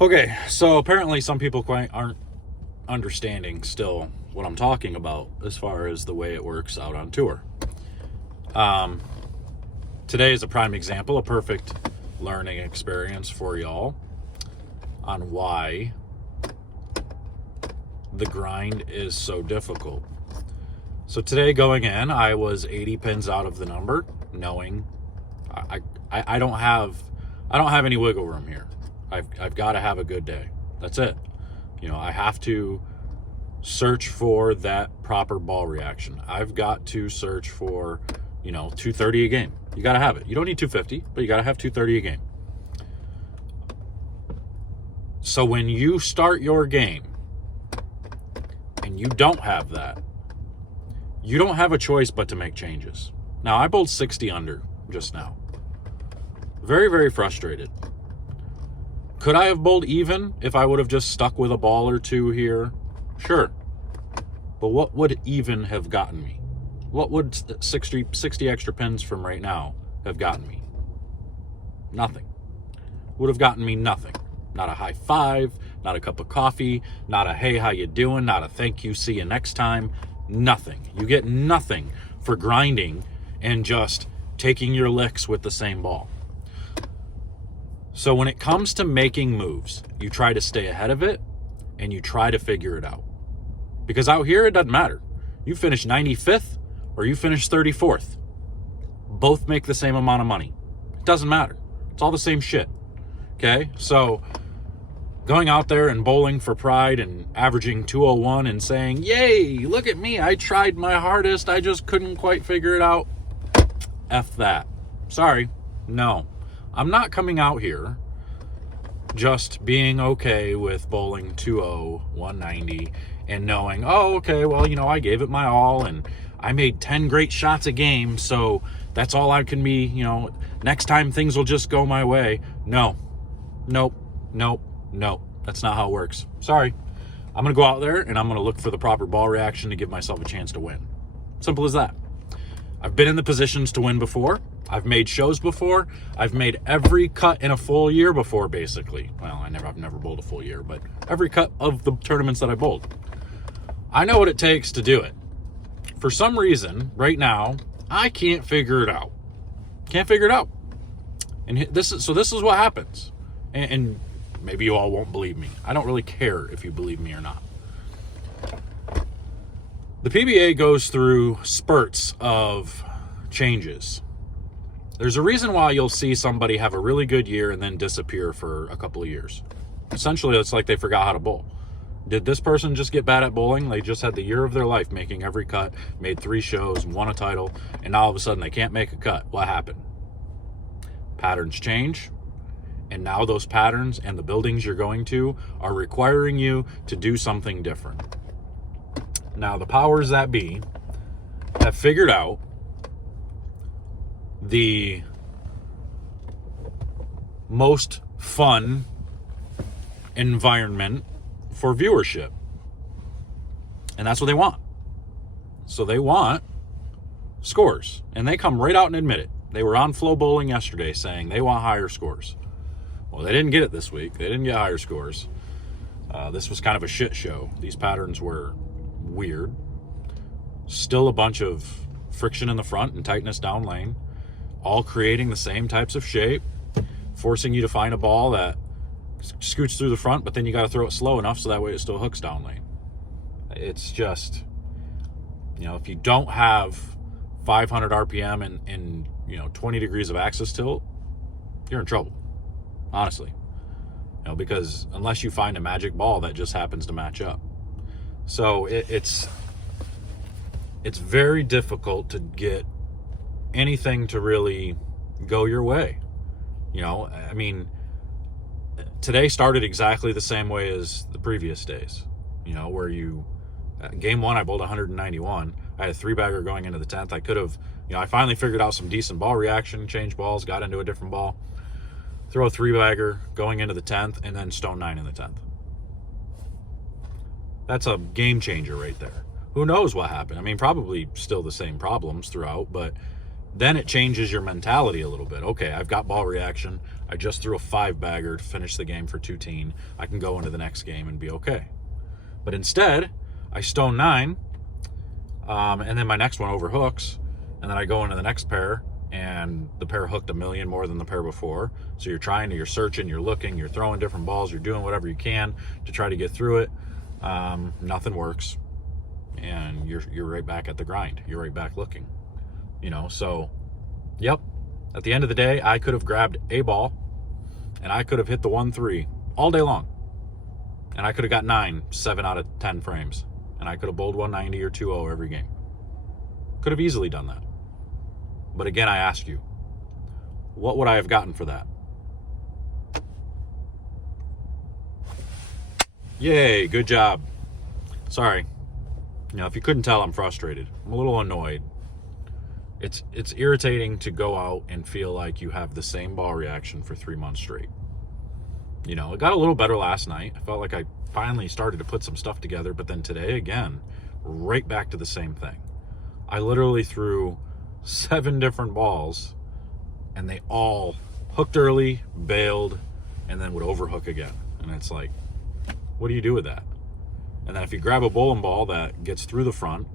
Okay, so apparently some people quite aren't understanding still what I'm talking about as far as the way it works out on tour. Um, Today is a prime example, a perfect learning experience for y'all on why the grind is so difficult. So today going in, I was 80 pins out of the number, knowing I don't have any wiggle room here. I've got to have a good day. That's it. I have to search for that proper ball reaction. I've got to search for, 230 a game. You got to have it. You don't need 250, but you got to have 230 a game. So when you start your game and you don't have that, you don't have a choice but to make changes. Now, I bowled 60 under just now. Very, very frustrated. Could I have bowled even if I would have just stuck with a ball or two here? Sure. But what would even have gotten me? What would 60 extra pins from right now have gotten me? Nothing. Would have gotten me nothing. Not a high five, not a cup of coffee, not a hey, how you doing, not a thank you, see you next time. Nothing. You get nothing for grinding and just taking your licks with the same ball. So when it comes to making moves, you try to stay ahead of it and you try to figure it out. Because out here, it doesn't matter. You finish 95th or you finish 34th. Both make the same amount of money. It doesn't matter. It's all the same shit. Okay? So going out there and bowling for pride and averaging 201 and saying, yay, look at me. I tried my hardest. I just couldn't quite figure it out. F that. Sorry. No. I'm not coming out here just being okay with bowling 2-0, 190, and knowing, oh, okay, well, I gave it my all, and I made 10 great shots a game, so that's all I can be, next time things will just go my way. No. Nope. That's not how it works. Sorry. I'm going to go out there, and I'm going to look for the proper ball reaction to give myself a chance to win. Simple as that. I've been in the positions to win before. I've made shows before. I've made every cut in a full year before, basically. Well, I've never bowled a full year, but every cut of the tournaments that I bowled. I know what it takes to do it. For some reason, right now, I can't figure it out. Can't figure it out. And this is what happens. And maybe you all won't believe me. I don't really care if you believe me or not. The PBA goes through spurts of changes. There's a reason why you'll see somebody have a really good year and then disappear for a couple of years. Essentially, it's like they forgot how to bowl. Did this person just get bad at bowling? They just had the year of their life making every cut, made 3 shows, won a title, and now all of a sudden they can't make a cut. What happened? Patterns change, and now those patterns and the buildings you're going to are requiring you to do something different. Now, the powers that be have figured out the most fun environment for viewership. And that's what they want. So they want scores. And they come right out and admit it. They were on Flow Bowling yesterday saying they want higher scores. Well, they didn't get it this week. They didn't get higher scores. This was kind of a shit show. These patterns were weird. Still a bunch of friction in the front and tightness down lane. All creating the same types of shape. Forcing you to find a ball that scoots through the front, but then you got to throw it slow enough so that way it still hooks down lane. It's just, if you don't have 500 RPM and 20 degrees of axis tilt, you're in trouble. Honestly. Because unless you find a magic ball that just happens to match up. So it's very difficult to get anything to really go your way. Today started exactly the same way as the previous days. Where game 1, I bowled 191. I had a 3-bagger going into the 10th. I could have, I finally figured out some decent ball reaction, changed balls, got into a different ball, throw a 3-bagger going into the 10th, and then stone 9 in the 10th. That's a game changer right there. Who knows what happened? Probably still the same problems throughout, but then it changes your mentality a little bit. Okay, I've got ball reaction. I just threw a 5-bagger to finish the game for 2-teen. I can go into the next game and be okay. But instead, I stone 9, and then my next one overhooks, and then I go into the next pair, and the pair hooked 1,000,000 more than the pair before. So you're searching, you're looking, you're throwing different balls, you're doing whatever you can to try to get through it. Nothing works, and you're right back at the grind. You're right back looking, So, yep. At the end of the day, I could have grabbed a ball, and I could have hit the 1-3 all day long, and I could have got 9, 7 out of 10 frames, and I could have bowled 190 or 2-0 every game. Could have easily done that. But again, I ask you, what would I have gotten for that? Yay, good job. Sorry. If you couldn't tell, I'm frustrated. I'm a little annoyed. It's irritating to go out and feel like you have the same ball reaction for 3 months straight. It got a little better last night. I felt like I finally started to put some stuff together, but then today, again, right back to the same thing. I literally threw 7 different balls, and they all hooked early, bailed, and then would overhook again. And it's like, what do you do with that? And then if you grab a bowling ball that gets through the front,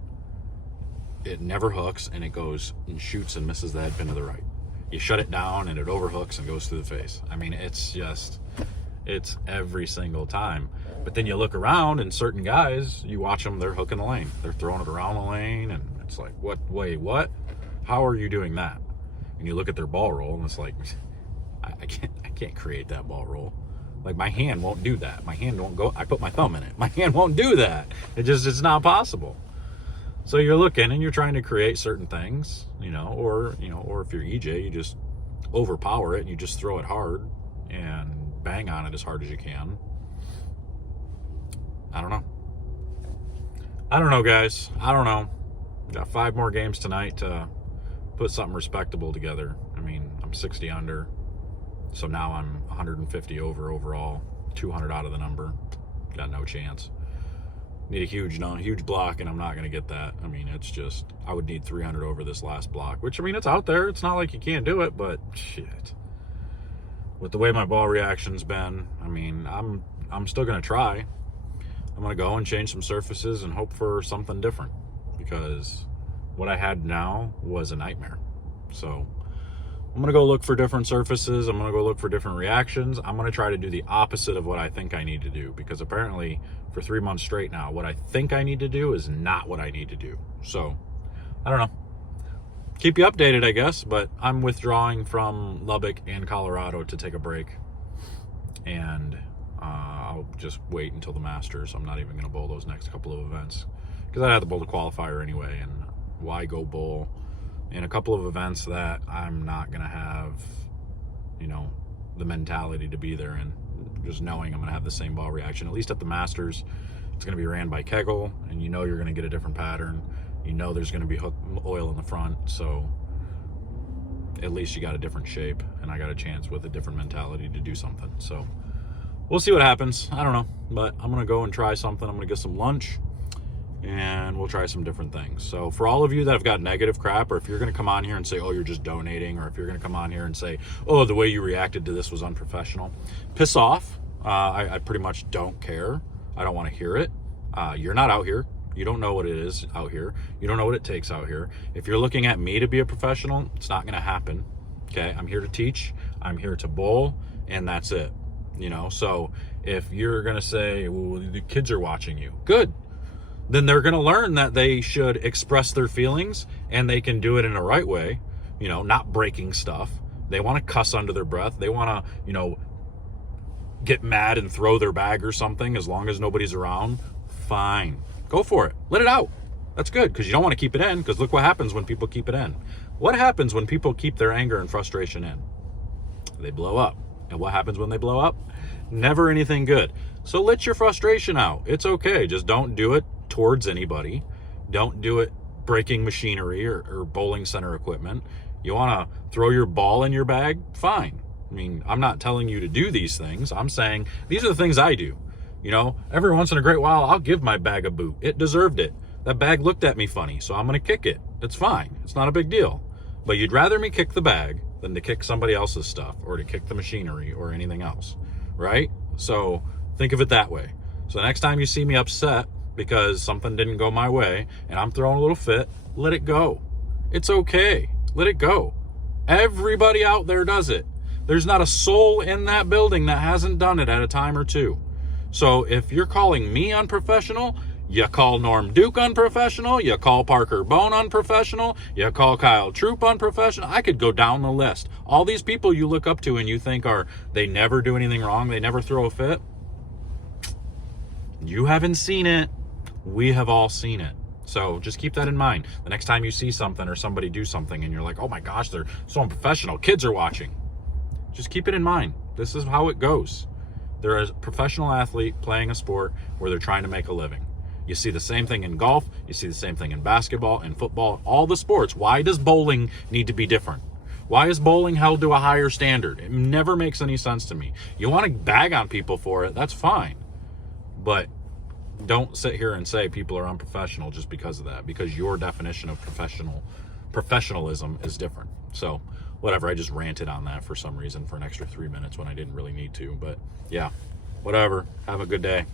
it never hooks, and it goes and shoots and misses the head pin to the right. You shut it down, and it overhooks and goes through the face. I mean, it's every single time. But then you look around, and certain guys, you watch them, they're hooking the lane. They're throwing it around the lane, and it's like, what? How are you doing that? And you look at their ball roll, and it's like, I can't create that ball roll. Like, my hand won't do that. My hand won't go. I put my thumb in it. My hand won't do that. It's not possible. So you're looking and you're trying to create certain things, or if you're EJ, you just overpower it and you just throw it hard and bang on it as hard as you can. I don't know, guys. I don't know. Got 5 more games tonight to put something respectable together. I mean, I'm 60 under, so now I'm 150 over overall, 200 out of the number. Got no chance. Need a huge block, and I'm not going to get that. I mean, it's just, I would need 300 over this last block, which, I mean, it's out there. It's not like you can't do it, but shit. With the way my ball reaction's been, I mean, I'm still going to try. I'm going to go and change some surfaces and hope for something different, because what I had now was a nightmare. So I'm going to go look for different surfaces. I'm going to go look for different reactions. I'm going to try to do the opposite of what I think I need to do, because apparently for 3 months straight now, what I think I need to do is not what I need to do. So I don't know. Keep you updated, I guess, but I'm withdrawing from Lubbock and Colorado to take a break. And I'll just wait until the Masters. I'm not even going to bowl those next couple of events, because I had to bowl the qualifier anyway, and why go bowl in a couple of events that I'm not going to have, the mentality to be there, and just knowing I'm going to have the same ball reaction. At least at the Masters, it's going to be ran by Kegel, and you're going to get a different pattern. There's going to be oil in the front, so at least you got a different shape, and I got a chance with a different mentality to do something. So we'll see what happens. I don't know, but I'm going to go and try something. I'm going to get some lunch, and we'll try some different things. So for all of you that have got negative crap, or if you're going to come on here and say, oh, you're just donating, or if you're going to come on here and say, oh, the way you reacted to this was unprofessional, piss off. I pretty much don't care. I don't want to hear it. You're not out here. You don't know what it is out here. You don't know what it takes out here. If you're looking at me to be a professional, it's not going to happen. Okay, I'm here to teach. I'm here to bowl, and that's it. So if you're going to say, well, the kids are watching you, good. Then they're going to learn that they should express their feelings, and they can do it in a right way, not breaking stuff. They want to cuss under their breath. They want to, get mad and throw their bag or something. As long as nobody's around, fine. Go for it. Let it out. That's good, because you don't want to keep it in, because look what happens when people keep it in. What happens when people keep their anger and frustration in? They blow up. And what happens when they blow up? Never anything good. So let your frustration out. It's okay. Just don't do it towards anybody. Don't do it breaking machinery or bowling center equipment. You want to throw your ball in your bag? Fine. I mean, I'm not telling you to do these things. I'm saying these are the things I do. Every once in a great while, I'll give my bag a boot. It deserved it. That bag looked at me funny, so I'm going to kick it. It's fine. It's not a big deal. But you'd rather me kick the bag than to kick somebody else's stuff or to kick the machinery or anything else, right? So think of it that way. So next time you see me upset because something didn't go my way and I'm throwing a little fit, let it go. It's okay. Let it go. Everybody out there does it. There's not a soul in that building that hasn't done it at a time or two. So if you're calling me unprofessional, you call Norm Duke unprofessional, you call Parker Bone unprofessional, you call Kyle Troop unprofessional. I could go down the list. All these people you look up to and you think they never do anything wrong, they never throw a fit. You haven't seen it. We have all seen it. So just keep that in mind. The next time you see something or somebody do something and you're like, oh my gosh, they're so unprofessional, kids are watching. Just keep it in mind. This is how it goes. They're a professional athlete playing a sport where they're trying to make a living. You see the same thing in golf. You see the same thing in basketball and football, all the sports. Why does bowling need to be different? Why is bowling held to a higher standard? It never makes any sense to me. You want to bag on people for it, that's fine. But don't sit here and say people are unprofessional just because of that, because your definition of professionalism is different. So whatever, I just ranted on that for some reason for an extra 3 minutes when I didn't really need to. But yeah, whatever. Have a good day.